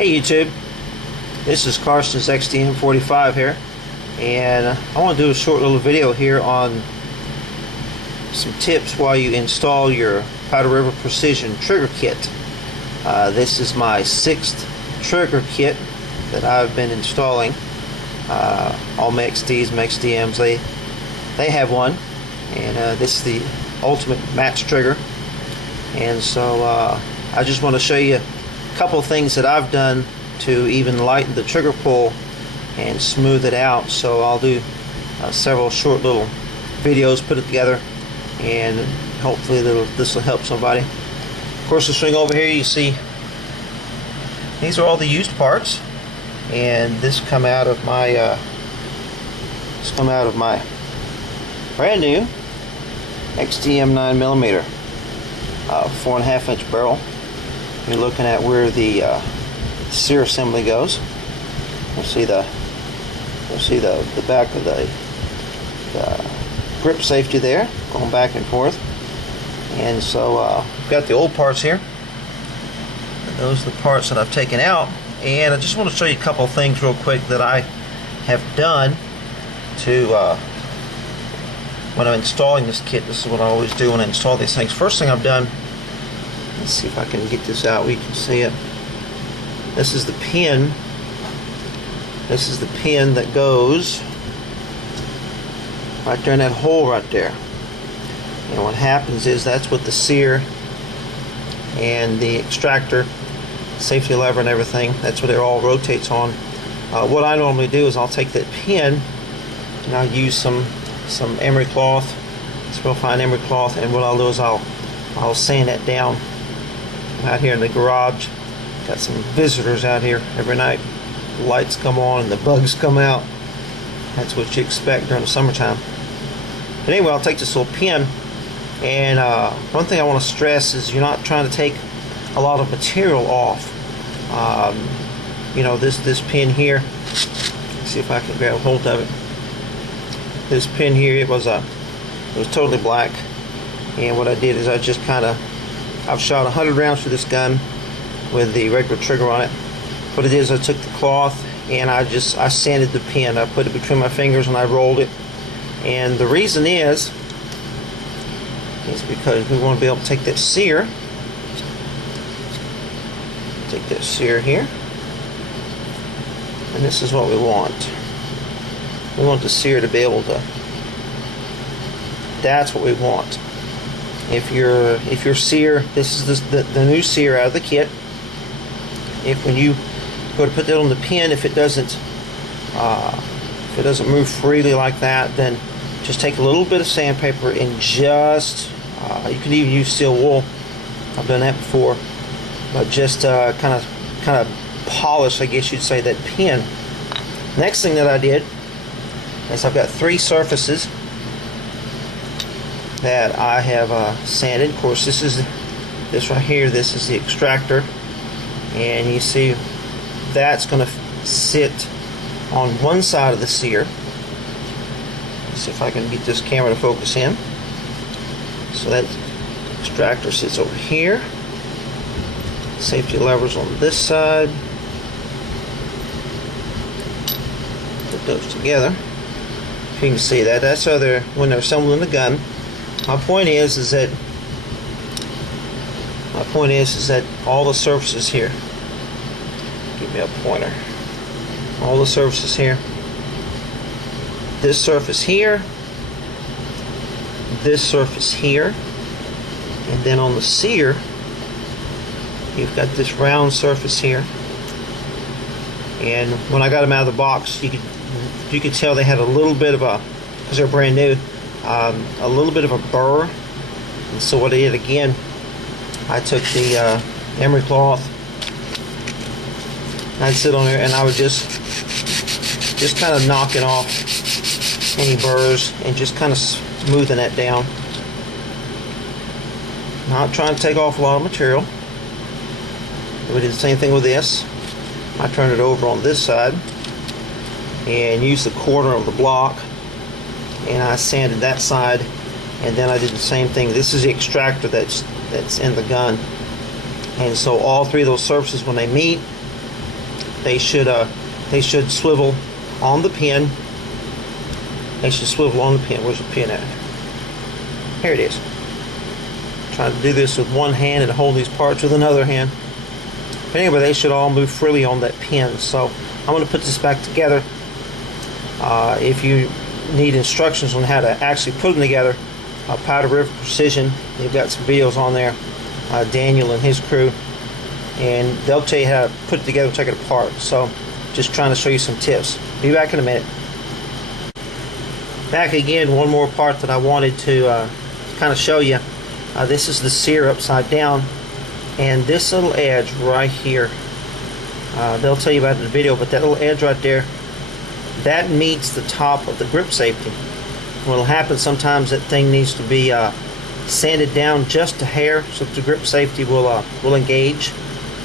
Hey YouTube, this is Carson's XDM45 here, and I want to do a short little video here on some tips while you install your Powder River Precision trigger kit. This is my 6th trigger kit that I've been installing. All my XDs, my XDMs, they have one, and this is the ultimate match trigger. And so I just want to show you a couple of things that I've done to even lighten the trigger pull and smooth it out. So I'll do several short little videos, put it together, and hopefully this will help somebody. Of course, the swing over here, you see these are all the used parts, and this come out of my brand new XDM 9mm 4.5-inch barrel. You're looking at where the Sear assembly goes. You'll see the back of the grip safety there, going back and forth. And so we've got the old parts here. And those are the parts that I've taken out. And I just want to show you a couple of things real quick that I have done to when I'm installing this kit. This is what I always do when I install these things. First thing I've done, let's see if I can get this out where you can see it. This is the pin. This is the pin that goes right there in that hole right there. And what happens is that's what the sear and the extractor, safety lever and everything, that's what it all rotates on. What I normally do is I'll take that pin and I'll use some emery cloth. It's real fine emery cloth, and what I'll do is I'll sand that down. I'm out here in the garage. Got some visitors out here every night. The lights come on and the bugs come out. That's what you expect during the summertime. But anyway, I'll take this little pin, and one thing I want to stress is you're not trying to take a lot of material off. You know, this pin here, let's see if I can grab a hold of it. This pin here, it was totally black, and what I did is I've shot 100 rounds through this gun with the regular trigger on it. What it is, I took the cloth and I sanded the pin. I put it between my fingers and I rolled it. And the reason is because we want to be able to take that sear. Take that sear here. And this is what we want. We want the sear to be able to, that's what we want. If your sear, this is the new sear out of the kit. If when you go to put that on the pin, if it doesn't move freely like that, then just take a little bit of sandpaper and just you can even use steel wool. I've done that before, but just kind of polish, I guess you'd say, that pin. Next thing that I did is I've got 3 surfaces that I have sanded. Of course, this right here, this is the extractor, and you see that's going to sit on one side of the sear. Let's see if I can get this camera to focus in. So that extractor sits over here. Safety levers on this side. Put those together. If you can see that, that's how when they're assembling the gun. My point is that all the surfaces here, give me a pointer, all the surfaces here, this surface here, this surface here, and then on the sear you've got this round surface here. And when I got them out of the box, you could tell they had a little bit of a, because they're brand new, a little bit of a burr. And so what I did again, I took the emery cloth, I'd sit on there and I would just kind of knocking off any burrs and just kind of smoothing that down. Not trying to take off a lot of material. We did the same thing with this. I turned it over on this side and used the corner of the block, and I sanded that side, and then I did the same thing. This is the extractor that's in the gun, and so all 3 of those surfaces, when they meet, they should swivel on the pin. They should swivel on the pin. Where's the pin at? Here it is. Trying to do this with one hand and hold these parts with another hand. But anyway, they should all move freely on that pin. So I'm going to put this back together. If you need instructions on how to actually put them together, Powder River Precision, they've got some videos on there. Daniel and his crew, and they'll tell you how to put it together and take it apart. So just trying to show you some tips. Be back in a minute. Back again, one more part that I wanted to kind of show you. This is the Sear upside down, and this little edge right here, they'll tell you about it in the video, but that little edge right there, that meets the top of the grip safety. What'll happen sometimes, that thing needs to be sanded down just a hair so that the grip safety will engage.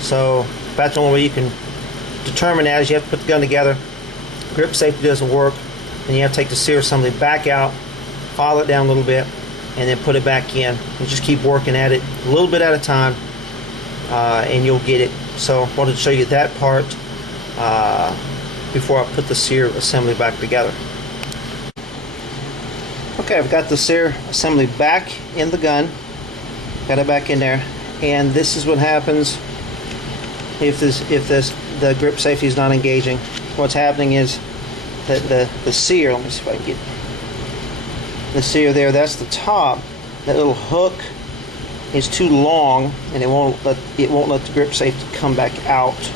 So that's the only way you can determine that, is you have to put the gun together. Grip safety doesn't work, then you have to take the Sear assembly back out, file it down a little bit, and then put it back in, and just keep working at it a little bit at a time, and you'll get it. So I wanted to show you that part before I put the Sear assembly back together. Okay, I've got the Sear assembly back in the gun, got it back in there, and this is what happens if the grip safety is not engaging. What's happening is that the Sear, let me see if I can get the Sear there, that's the top. That little hook is too long, and it won't let the grip safety come back out.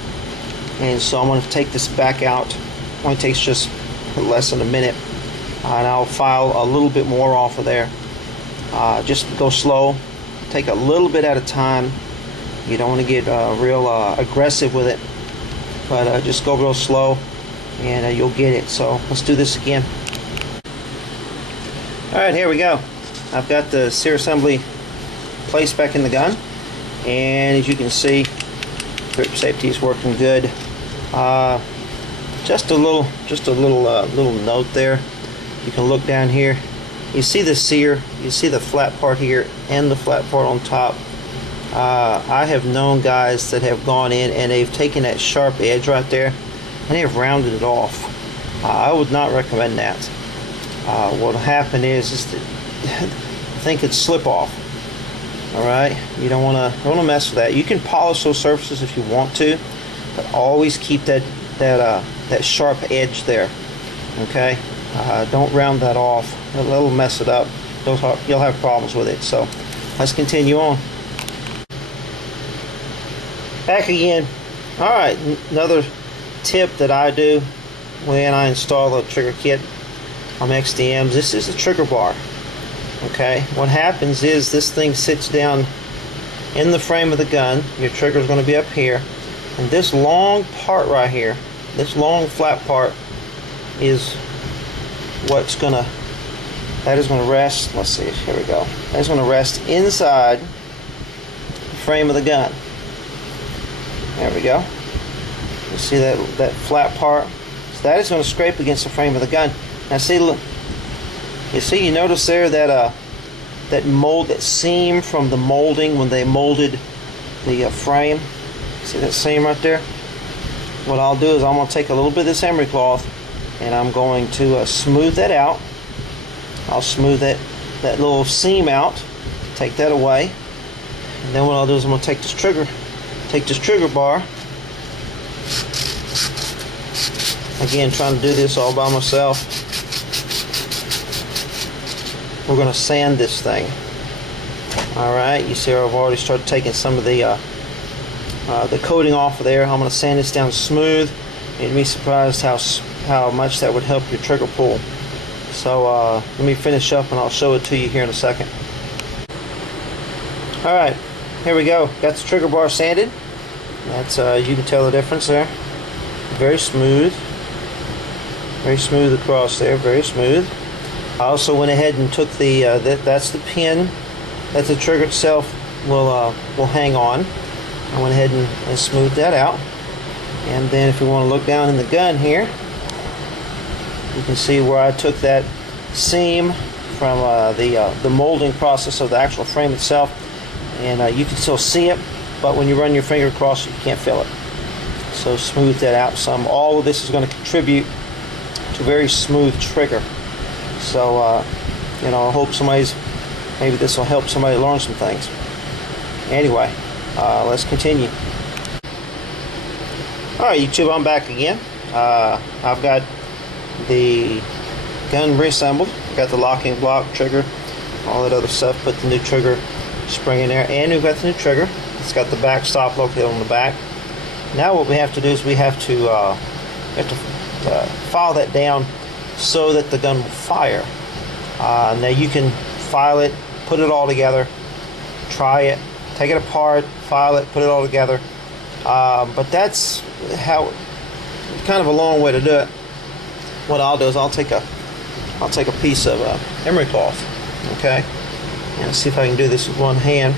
And so I'm going to take this back out. It only takes just less than a minute, and I'll file a little bit more off of there. Just go slow, take a little bit at a time. You don't want to get real aggressive with it, but just go real slow, and you'll get it. So let's do this again. Alright, here we go. I've got the Sear assembly placed back in the gun, and as you can see, grip safety is working good. Just a little note there. You can look down here. You see the Sear, you see the flat part here and the flat part on top. I have known guys that have gone in and they've taken that sharp edge right there and they have rounded it off. I would not recommend that. What'll happen is that the thing could slip off. All right, you don't want to mess with that. You can polish those surfaces if you want to, but always keep that sharp edge there. Okay, don't round that off. It'll mess it up. You'll have problems with it. So let's continue on. Back again. All right, another tip that I do when I install a trigger kit on XDMs. This is the trigger bar. Okay, what happens is this thing sits down in the frame of the gun. Your trigger is going to be up here, and this long part right here, this long flat part, is what's gonna rest. Let's see, here we go. That's going to rest inside the frame of the gun. There we go. You see that flat part? So that is going to scrape against the frame of the gun. Now see, look. You notice there that that seam from the molding when they molded the frame. See that seam right there? What I'll do is I'm going to take a little bit of this emery cloth and I'm going to smooth that out. I'll smooth that little seam out, take that away, and then what I'll do is I'm going to take this trigger bar. Again, trying to do this all by myself. We're going to sand this thing. Alright, you see I've already started taking some of the coating off of there. I'm going to sand this down smooth. You'd be surprised how much that would help your trigger pull. So let me finish up and I'll show it to you here in a second. Alright, here we go. Got the trigger bar sanded. That's you can tell the difference there. Very smooth. Very smooth across there, very smooth. I also went ahead and took the that's the pin that the trigger itself will hang on. I went ahead and smoothed that out. And then if you want to look down in the gun here, you can see where I took that seam from the molding process of the actual frame itself, and you can still see it, but when you run your finger across it, you can't feel it. So smooth that out some. All of this is going to contribute to a very smooth trigger. So you know, I hope maybe this will help somebody learn some things. Anyway, let's continue. Alright YouTube, I'm back again. I've got the gun reassembled. Got the locking block, trigger, all that other stuff. Put the new trigger spring in there, and we've got the new trigger. It's got the back stop located on the back. Now what we have to do is we have to file that down so that the gun will fire. Now you can file it, put it all together, try it, take it apart, file it, put it all together. But that's how, kind of a long way to do it. What I'll do is I'll take a piece of emery cloth, okay, and see if I can do this with one hand.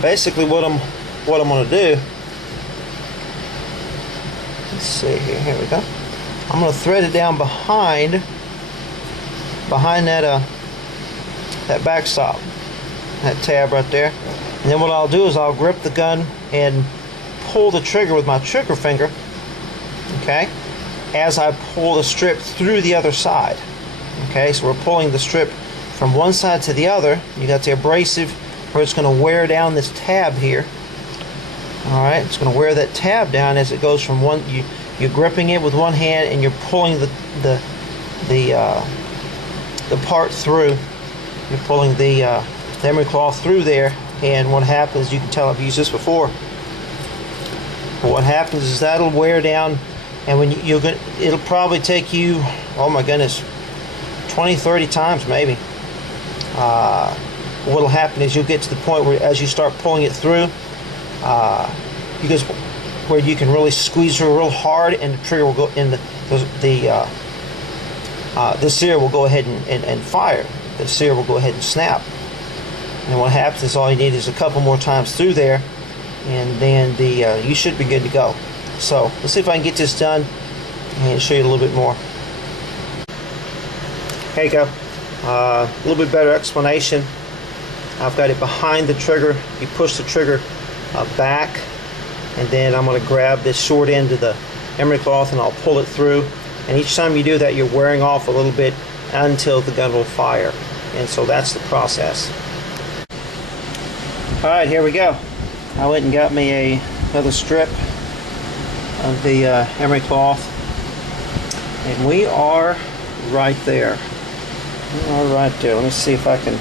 Basically, what I'm going to do. Let's see here. Here we go. I'm going to thread it down behind that backstop, that tab right there. And then what I'll do is I'll grip the gun and pull the trigger with my trigger finger, okay, as I pull the strip through the other side. Okay, so we're pulling the strip from one side to the other. You got the abrasive where it's going to wear down this tab here. Alright, it's going to wear that tab down as it goes from one. You're gripping it with one hand and you're pulling the part through. You're pulling the emery cloth through there, and what happens, you can tell I've used this before. But what happens is that'll wear down, and when it'll probably take you, oh my goodness, 20-30 times maybe. What'll happen is you'll get to the point where as you start pulling it through, because where you can really squeeze her real hard, and the trigger will go in the sear will go ahead and fire. The sear will go ahead and snap. And what happens is all you need is a couple more times through there, and then you should be good to go. So let's see if I can get this done and show you a little bit more. Here you go. A little bit better explanation. I've got it behind the trigger. You push the trigger back, and then I'm going to grab this short end of the emery cloth and I'll pull it through. And each time you do that, you're wearing off a little bit until the gun will fire. And so that's the process. Alright, here we go. I went and got me another strip of the emery cloth, and we are right there. We are right there. Let me see if I can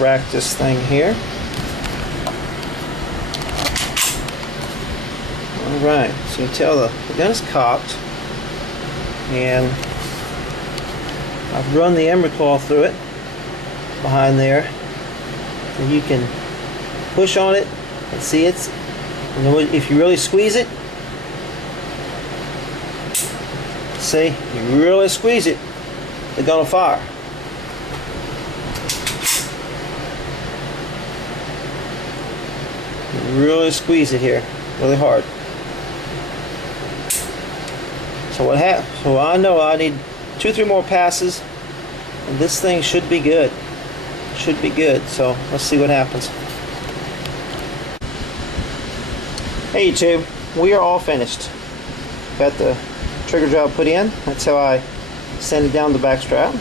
rack this thing here. Alright, so you can tell the gun is cocked, and I've run the emery cloth through it behind there, and you can push on it and see it's, and then if you really squeeze it, see, you really squeeze it, the gun will fire. You really squeeze it here, really hard. So I know I need 2-3 more passes, and this thing should be good. Should be good. So let's see what happens. Hey YouTube, we are all finished. Got the trigger job put in. That's how I sanded down the back strap.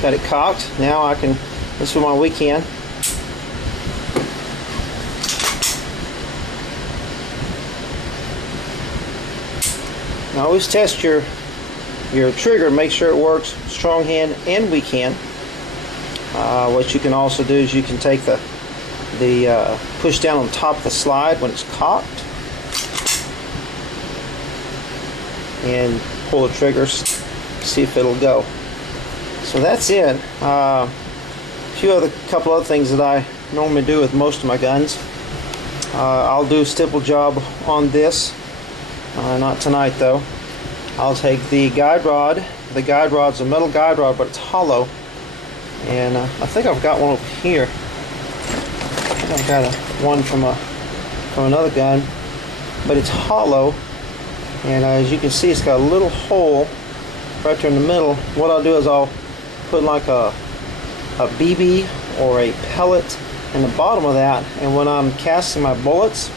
Got it cocked. Now I can, this is my weekend. Now always test your trigger, make sure it works strong hand and weak hand. What you can also do is you can take the push down on top of the slide when it's cocked and pull the triggers, see if it'll go. So that's it. Couple other things that I normally do with most of my guns. I'll do a stipple job on this. Not tonight though. I'll take the guide rod. The guide rod's a metal guide rod, but it's hollow. And I think I've got one over here. I think I've got one from another gun, but it's hollow. And as you can see, it's got a little hole right there in the middle. What I'll do is I'll put like a BB or a pellet in the bottom of that, and when I'm casting my bullets,